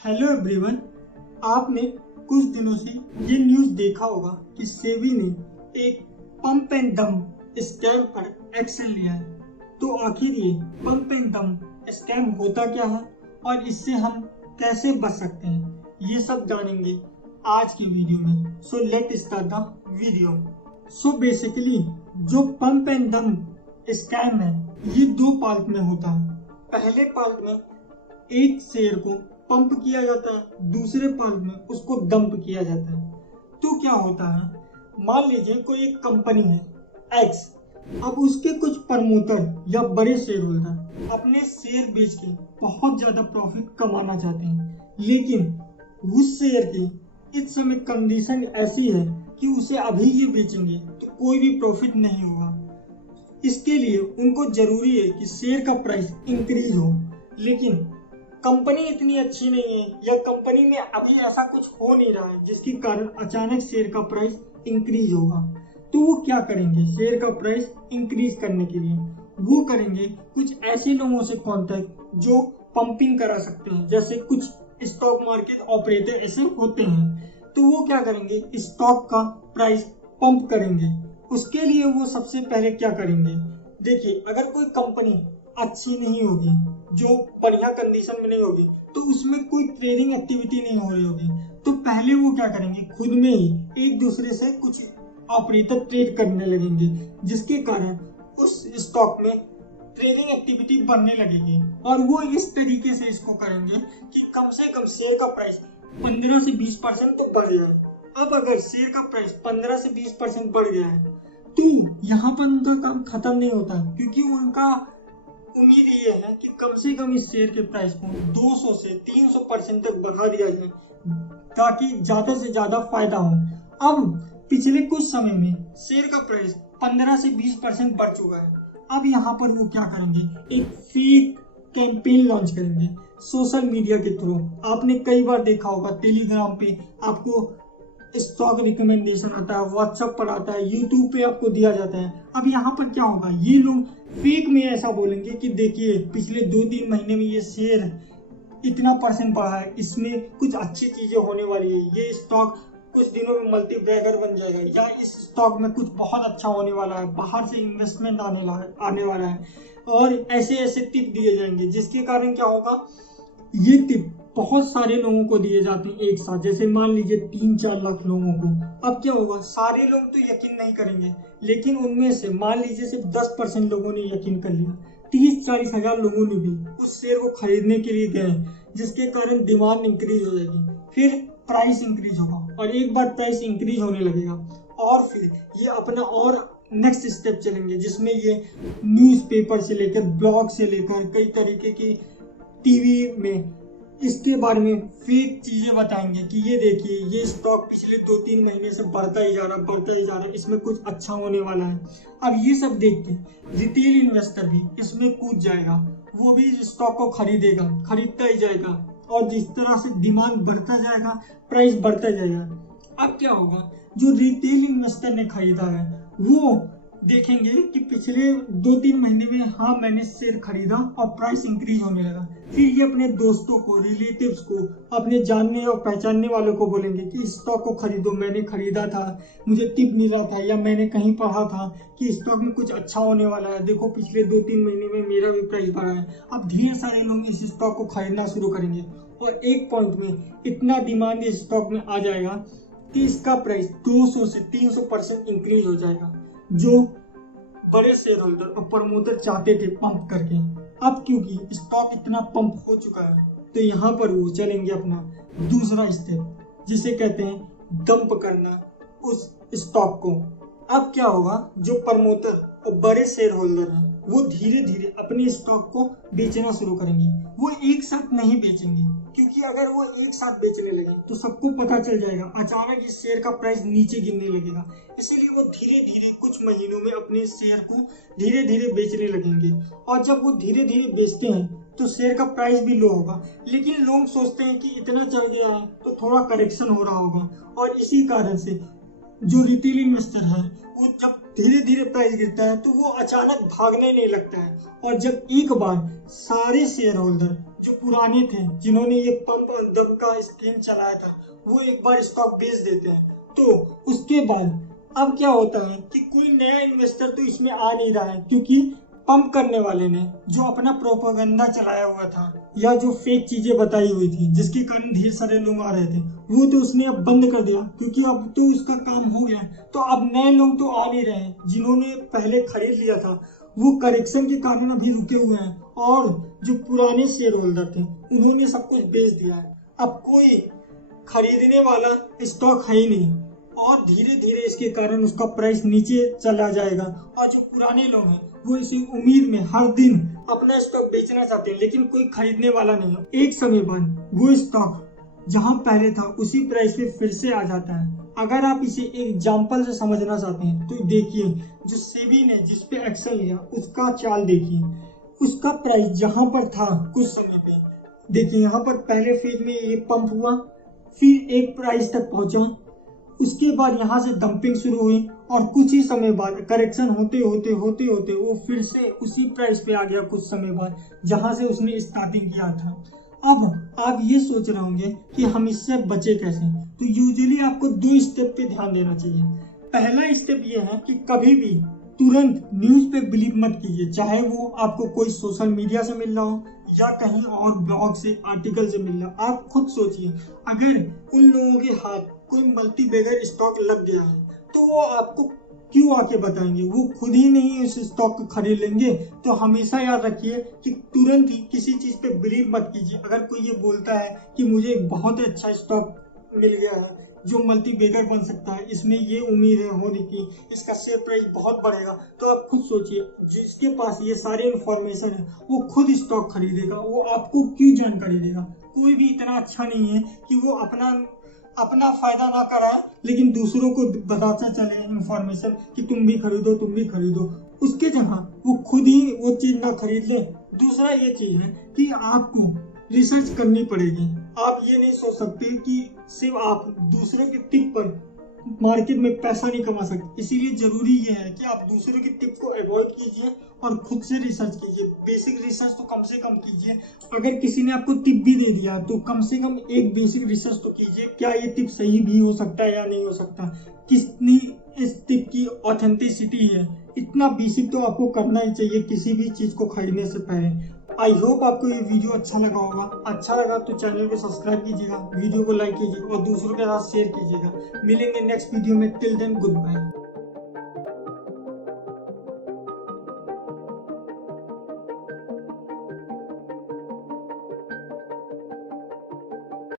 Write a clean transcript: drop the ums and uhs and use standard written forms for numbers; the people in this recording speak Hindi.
Hello everyone. आपने कुछ दिनों से ये न्यूज़ देखा होगा कि सेबी ने एक पंप एंड डंप स्कैम पर एक्शन लिया है। तो आखिर ये पंप एंड डंप स्कैम होता क्या है और इससे हम कैसे बच सकते हैं, ये सब जानेंगे आज की वीडियो में। So let start the video. So basically जो पंप एंड डंप स्कैम है ये दो पार्ट में होता है। पहले पार्ट में एक शेयर को पंप किया जाता है, दूसरे पार्ट में उसको डंप किया जाता है। तो क्या होता है, मान लीजिए कोई एक कंपनी है एक्स, अब उसके कुछ प्रमोटर या बड़े शेयर होल्डर अपने शेयर बेच के बहुत ज्यादा प्रॉफिट कमाना चाहते हैं, लेकिन उस शेयर की इस समय कंडीशन ऐसी है कि उसे अभी ये बेचेंगे तो कोई भी प्रॉफिट नहीं होगा। इसके लिए उनको जरूरी है कि शेयर का प्राइस इंक्रीज हो, लेकिन कंपनी इतनी अच्छी नहीं है या कंपनी में अभी ऐसा कुछ हो नहीं रहा है जिसके कारण अचानक शेयर का प्राइस इंक्रीज होगा। तो वो क्या करेंगे, शेयर का प्राइस इंक्रीज करने के लिए वो करेंगे कुछ ऐसे लोगों से कांटेक्ट जो पंपिंग करा सकते हैं, जैसे कुछ स्टॉक मार्केट ऑपरेटर ऐसे होते हैं। तो वो क्या करेंगे, स्टॉक का प्राइस पंप करेंगे। उसके लिए वो सबसे पहले क्या करेंगे, देखिए अगर कोई कंपनी अच्छी नहीं होगी, जो बढ़िया कंडीशन में नहीं होगी, तो उसमें कोई ट्रेडिंग एक्टिविटी नहीं हो रही होगी, तो पहले वो क्या करेंगे, खुद में ही एक दूसरे से कुछ ऑपरेटर ट्रेड करने लगेंगे, जिसके कारण उस स्टॉक में ट्रेडिंग एक्टिविटी बढ़ने लगेगी। और वो इस तरीके से इसको करेंगे कि कम से कम शेयर का प्राइस 15 से 20% तो बढ़ जाए। अब अगर शेयर का प्राइस 15 से 20% बढ़ गया है तो यहाँ पर उनका काम खत्म नहीं होता, क्योंकि उनका उम्मीद ये है कि कम से कम इस शेयर के प्राइस को 200 से 300% तक बढ़ा दिया जाए ताकि ज्यादा से ज्यादा फायदा हो। अब पिछले कुछ समय में शेयर का प्राइस 15 से 20% बढ़ चुका है। अब यहाँ पर वो क्या करेंगे, एक फेक कैंपेन लॉन्च करेंगे सोशल मीडिया के थ्रू। आपने कई बार देखा होगा, टेलीग्राम पे आपको स्टॉक रिकमेंडेशन आता है, व्हाट्सएप पर आता है, यूट्यूब पे आपको दिया जाता है। अब यहाँ पर क्या होगा, ये लोग फेक में ऐसा बोलेंगे कि देखिए पिछले 2-3 महीने में ये शेयर इतना परसेंट बढ़ा है, इसमें कुछ अच्छी चीजें होने वाली है, ये स्टॉक कुछ दिनों में मल्टीबैगर बन जाएगा, या इस स्टॉक में कुछ बहुत अच्छा होने वाला है, बाहर से इन्वेस्टमेंट आने वाला है, और ऐसे ऐसे टिप दिए जाएंगे। जिसके कारण क्या होगा, ये टिप बहुत सारे लोगों को दिए जाते हैं एक साथ, जैसे मान लीजिए 3-4 लाख लोगों को। अब क्या होगा, सारे लोग तो यकीन नहीं करेंगे, लेकिन उनमें से मान लीजिए सिर्फ 10% लोगों ने यकीन कर लिया, 30-40 हजार लोगों ने भी उस शेयर को खरीदने के लिए गए, जिसके कारण डिमांड इंक्रीज हो जाएगी, फिर प्राइस इंक्रीज होगा, और एक बार प्राइस इंक्रीज होने लगेगा और फिर ये अपना और नेक्स्ट स्टेप चलेंगे, जिसमें ये न्यूज़पेपर से लेकर ब्लॉग से लेकर कई तरीके की टीवी में इसके बारे में फेक चीजें बताएंगे कि ये देखिए ये स्टॉक पिछले 2-3 महीने से बढ़ता ही जा रहा है, इसमें कुछ अच्छा होने वाला है। अब ये सब देख के रिटेल इन्वेस्टर भी इसमें कूद जाएगा, वो भी इस स्टॉक को खरीदता ही जाएगा, और जिस तरह से डिमांड बढ़ता जाएगा प्राइस बढ़ता जाएगा। अब क्या होगा, जो रिटेल इन्वेस्टर ने खरीदा है वो देखेंगे कि पिछले 2-3 महीने में हाँ मैंने शेयर खरीदा और प्राइस इंक्रीज होने लगा, फिर ये अपने दोस्तों को, रिलेटिव्स को, अपने जानने और पहचानने वालों को बोलेंगे कि इस स्टॉक को खरीदो, मैंने खरीदा था, मुझे टिप मिला था, या मैंने कहीं पढ़ा था कि स्टॉक में कुछ अच्छा होने वाला है, देखो पिछले 2-3 महीने में मेरा भी प्राइस बढ़ा है। अब ढेर सारे लोग इस स्टॉक को खरीदना शुरू करेंगे, और एक पॉइंट में इतना डिमांड इस स्टॉक में आ जाएगा कि इसका प्राइस 200 से 300% इंक्रीज हो जाएगा, जो बड़े शेयर होल्डर और प्रमोटर चाहते थे पंप करके। अब क्योंकि स्टॉक इतना पंप हो चुका है, तो यहाँ पर वो चलेंगे अपना दूसरा स्टेप, जिसे कहते हैं डंप करना उस स्टॉक को। अब क्या होगा, जो प्रमोटर और बड़े शेयर होल्डर हैं वो धीरे धीरे अपने स्टॉक को बेचना शुरू करेंगे। वो एक साथ नहीं बेचेंगे, क्योंकि अगर वो एक साथ बेचने लगे तो सबको पता चल जाएगा, अचानक इस शेयर का प्राइस नीचे गिरने लगेगा। इसलिए वो धीरे धीरे कुछ महीनों में अपने शेयर को धीरे धीरे बेचने लगेंगे, और जब वो धीरे धीरे बेचते हैं तो शेयर का प्राइस भी लो होगा, लेकिन लोग सोचते हैं कि इतना चल गया है तो थोड़ा करेक्शन हो रहा होगा, और इसी कारण से जो रिटेल इन्वेस्टर है वो जब धीरे धीरे प्राइस गिरता है तो वो अचानक भागने नहीं लगता है, और जब एक बार सारे शेयर होल्डर जो पुराने थे जिन्होंने ये पंप एंड डंप का स्कीम चलाया था वो एक बार स्टॉक बेच देते हैं, तो उसके बाद अब क्या होता है कि कोई नया इन्वेस्टर तो इसमें आ नहीं रहा है, क्योंकि पंप करने वाले ने जो अपना प्रोपेगेंडा चलाया हुआ था या जो फेक चीजें बताई हुई थी जिसके कारण ढेर सारे लोग आ रहे थे वो तो उसने अब बंद कर दिया, क्योंकि अब तो उसका काम हो गया। तो अब नए लोग तो आ नहीं रहे हैं, जिन्होंने पहले खरीद लिया था वो करेक्शन के कारण अभी रुके हुए हैं, और जो पुराने शेयर होल्डर थे उन्होंने सब कुछ बेच दिया है। अब कोई खरीदने वाला स्टॉक है ही नहीं, और धीरे धीरे इसके कारण उसका प्राइस नीचे चला जाएगा। और जो पुराने लोग हैं वो इसी उम्मीद में हर दिन अपना स्टॉक बेचना चाहते हैं, लेकिन कोई खरीदने वाला नहीं है। एक समय बाद वो स्टॉक जहां पहले था उसी प्राइस पे फिर से आ जाता है। अगर आप इसे एक एग्जांपल से समझना चाहते हैं तो देखिए, जो सेबी ने जिस पे एक्शन लिया उसका चाल देखिए। उसका प्राइस जहां पर था कुछ समय पे, देखिए यहाँ पर पहले फेज में ये पंप हुआ, फिर एक प्राइस तक पहुंचा, उसके बाद यहाँ से डंपिंग शुरू हुई, और कुछ ही समय बाद करेक्शन होते होते वो फिर से उसी प्राइस पे आ गया कुछ समय बाद जहां से उसने स्टार्टिंग किया था। अब आप ये सोच रहे होंगे कि हम इससे बचे कैसे, तो यूजुअली आपको 2 स्टेप पे ध्यान देना चाहिए। पहला स्टेप ये है कि कभी भी तुरंत न्यूज पे बिलीव मत कीजिए, चाहे वो आपको कोई सोशल मीडिया से मिल रहा हो या कहीं और ब्लॉग से आर्टिकल से मिल रहा हो। आप खुद सोचिए, अगर उन लोगों के हाथ कोई मल्टी बैगर स्टॉक लग गया है तो वो आपको क्यों आके बताएंगे, वो खुद ही नहीं उस स्टॉक को खरीद लेंगे। तो हमेशा याद रखिए कि तुरंत ही किसी चीज पे बिलीव मत कीजिए। अगर कोई ये बोलता है कि मुझे एक बहुत अच्छा स्टॉक मिल गया है जो मल्टी बैगर बन सकता है, इसमें ये उम्मीद है होने की, इसका शेयर प्राइस बहुत बढ़ेगा, तो आप खुद सोचिए जिसके पास ये सारे इंफॉर्मेशन है वो खुद स्टॉक खरीदेगा, वो आपको क्यों जानकारी देगा। कोई भी इतना अच्छा नहीं है कि वो अपना फायदा ना कराए लेकिन दूसरों को बताता चले इंफॉर्मेशन कि तुम भी खरीदो। उसके जगह वो खुद ही वो चीज ना खरीद ले। दूसरा ये चीज है कि आपको रिसर्च करनी पड़ेगी। आप ये नहीं सोच सकते कि सिर्फ आप दूसरों के टिप पर मार्केट में पैसा नहीं कमा सकते। इसीलिए जरूरी ये है कि आप दूसरों के टिप को अवॉइड कीजिए और खुद से रिसर्च कीजिए। बेसिक रिसर्च तो कम से कम कीजिए। अगर किसी ने आपको टिप भी दे दिया तो कम से कम एक बेसिक रिसर्च तो कीजिए, क्या ये टिप सही भी हो सकता है या नहीं हो सकता, कितनी इस टिप की ऑथेंटिसिटी है। इतना बेसिक तो आपको करना ही चाहिए किसी भी चीज को खरीदने से पहले। आई होप आपको ये वीडियो अच्छा लगा होगा। अच्छा लगा तो चैनल को सब्सक्राइब कीजिएगा, वीडियो को लाइक कीजिए और दूसरों के साथ शेयर कीजिएगा। मिलेंगे नेक्स्ट वीडियो में। Till then good bye.